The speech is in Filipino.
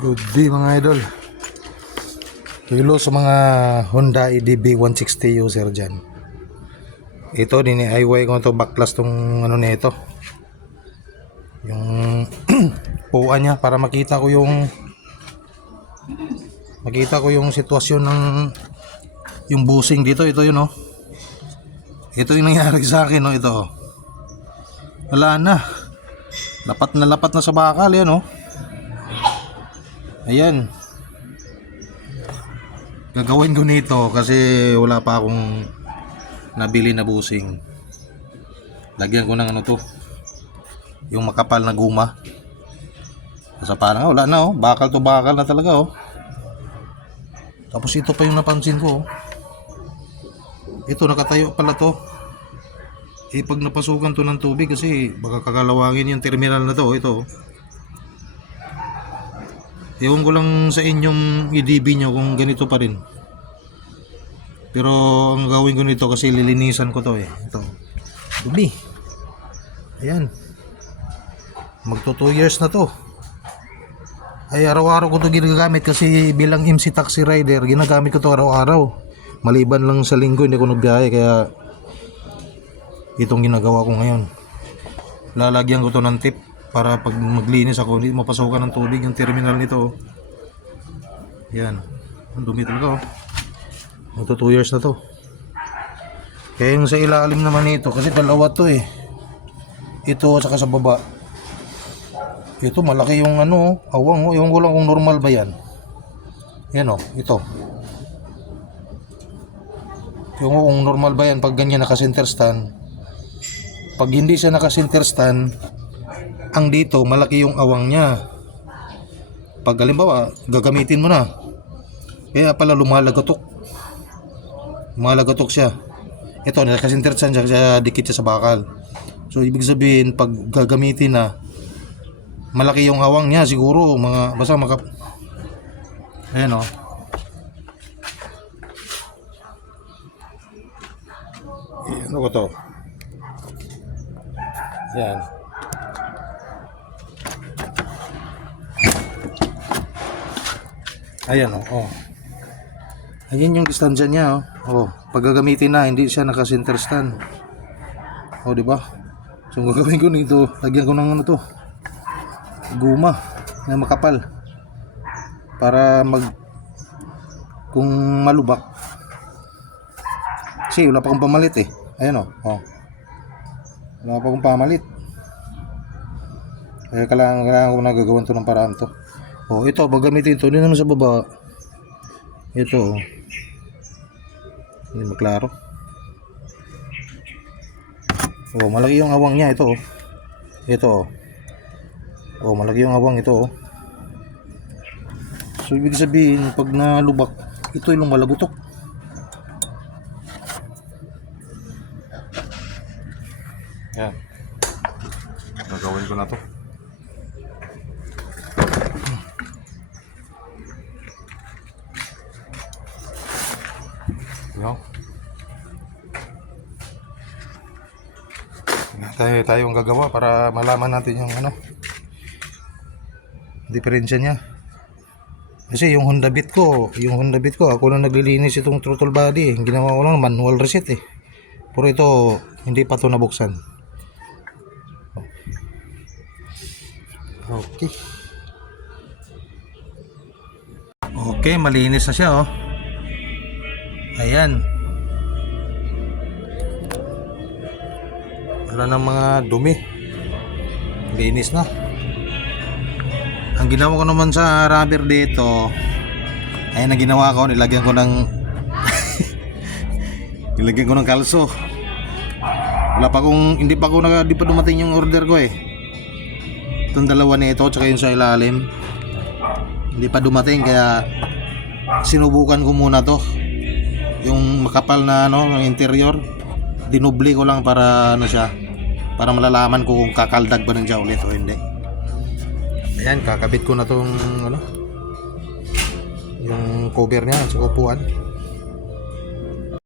Good day mga idol. Hello sa mga Honda EDB 160 user dyan. Ito dini-IY ko to backlas tong ano nito. Yung puan niya para makita ko yung sitwasyon ng yung busing dito. Ito yun oh. Ito yung nangyari sa akin oh, ito. Wala na. Lapat na sa bakal yan oh. Ayan. Gagawin ko nito kasi wala pa akong nabili na busing. Lagyan ko ng ano to, yung makapal na guma. Kasi parang wala na oh, bakal to bakal na talaga oh. Tapos ito pa yung napansin ko oh. Ito nakatayo pala to. Pag napasukan to ng tubig kasi baka kakalawangin yung terminal na to, ito oh. Ewan ko lang sa inyong EDB nyo kung ganito pa rin. Pero ang gawin ko nito kasi lilinisan ko to eh. Ito. Dumi. Ayan. Magto 2 years na to. Ay araw-araw ko to ginagamit kasi bilang MC taxi rider, ginagamit ko to araw-araw. Maliban lang sa linggo hindi ko nagbiyahe kaya itong ginagawa ko ngayon. Lalagyan ko to ng tip para pag maglinis ako hindi mapasukan ng tubig yung terminal nito. Yan. Ang dumi talaga oh. Ito 2 years na to. Kaya yung sa ilalim naman nito kasi dalawa to eh. Ito at saka sa baba. Ito malaki yung ano, awang oh. Yung ko lang kung normal ba yan. Yan oh, ito. Yung kung normal ba yan pag ganyan naka center stand. Pag hindi siya naka center stand, ang dito malaki yung awang niya. Pag halimbawa gagamitin mo na, kaya pala lumalagatok siya. Ito nakasintersan siya, dikit siya sa bakal. So ibig sabihin pag gagamitin na, malaki yung awang niya siguro mga basta ayan o. Ano ko to? Yan. Ayan oh. Ayan yung distansya niya oh. Pag gagamitin na hindi siya naka center stand. Oh, di ba? So gagawin ko nito, lagyan ko ng ano to, guma na makapal para kung malubak. Kasi wala pa akong pamalit eh. Ayan oh. Wala pa akong pamalit. Kaya kailangan ko na gagawin to ng paraan to. Oh, ito, pag gamitin ito, hindi naman sa baba. Ito, hindi maklaro. Oh, malaki yung awang niya, ito. Ito. Oh, malaki yung awang ito. So, ibig sabihin, pag nalubak, ito yung malagutok. Yan. Gagawin ko na to. No? Tayong gagawa para malaman natin yung ano, diferensya niya. Kasi yung Honda Beat ko ako na naglilinis itong throttle body. Ang ginawa ko lang manual reset eh. Pero ito hindi pa to nabuksan. Okay. Okay, malinis na siya oh. Ayan. Wala na mga dumi. Linis na. Ang ginawa ko naman sa rubber dito, ayan ang ginawa ko, nilagyan ko ng kalso. Hindi pa dumating yung order ko eh. Itong dalawa na ito tsaka yung sa ilalim hindi pa dumating kaya sinubukan ko muna to. Yung makapal na ano, ng interior, dinubli ko lang para ano siya, para malalaman ko kung kakaldag ba ng siya ulit o hindi. Ayan, kakabit ko na tong ano, yung cover niya sa upuan.